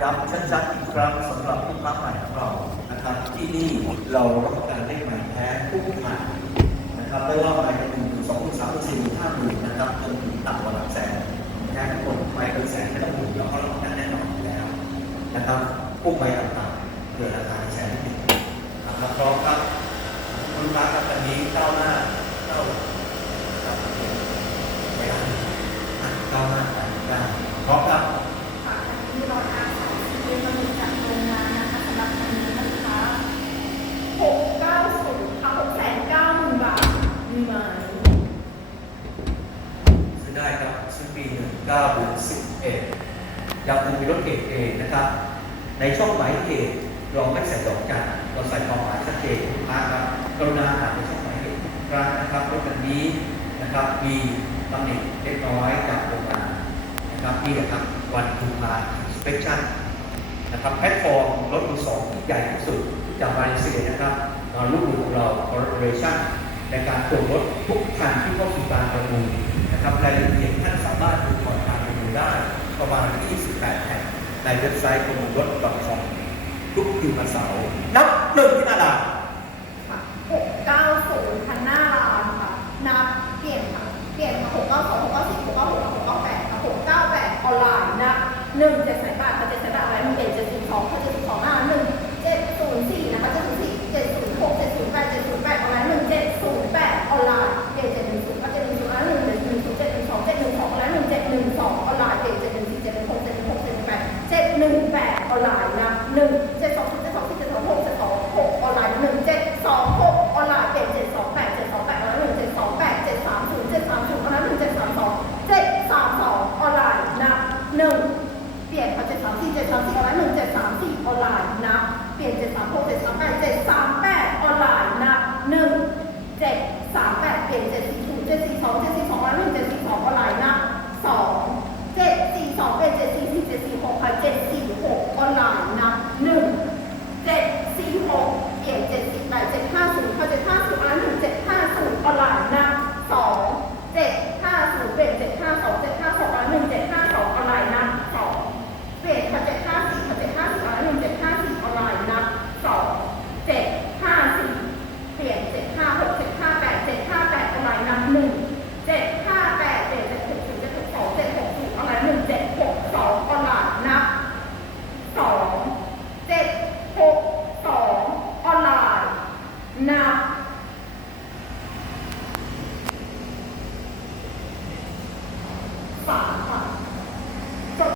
ย้ำชัดๆอีกครั้งสำหรับผู้ค้าใหม่ของเรานะครับ ที่นี่เรารับกันเลขใหม่แท้ทุกผ่านนะครับไม่ว่าใหม่จะหนึ่งสองหมื่นสามหมื่นสี่หมื่นห้าหมื่นนะครับจนถึงต่ำกว่าหลักแสนแท้ทุกคนไม่เกินแสนไม่ต้องห่วงเราก็รับกันแน่นอนอยู่แล้วนะครับพวกใบต่างๆเกิดราคาแสนนิดนะครับพร้อมครับคุณค้าครับวันนี้เก้าหน้าเก้าหลังนะครับไปได้อะก้าหน้าไปได้พ 9ถึง11 ยังคงมีรถเกตเองนะครับ ในช่องหมายเกตเราไม่ใส่ดอกจันเราใส่ความหมายชัดเจนาะครับกรุณาอ่านในช่องหมายเกตรนะครับรถคันนี้นะครับมีตำแหน่งเล็กน้อยจากโรงงานนะครับนี่นะครับวันทูพาสเปกชั่นนะครับแพลตฟอร์มรถมือสองที่ใหญ่ที่สุดจากมาเลเซียนะครับลูกหลานของเราคอร์ปอเรชั่นในการตรวจรถทุกคันที่เข้าสู่การประมูลนะครับรายละเอียดท่านสามารถดูก่อน เว็บไซต์กระมูลรถ .com ทุกคืนวันเสาร์นับหนึ่งที่นาดาค่ะ690คันหน้าร้านค่ะ นับเปลี่ยนค่ะ เปลี่ยนค่ะ692 694 696 698ค่ะ698ออนไลน์นับ1 7แสนบาทค่ะ7แสนบาทอะไร1 7 72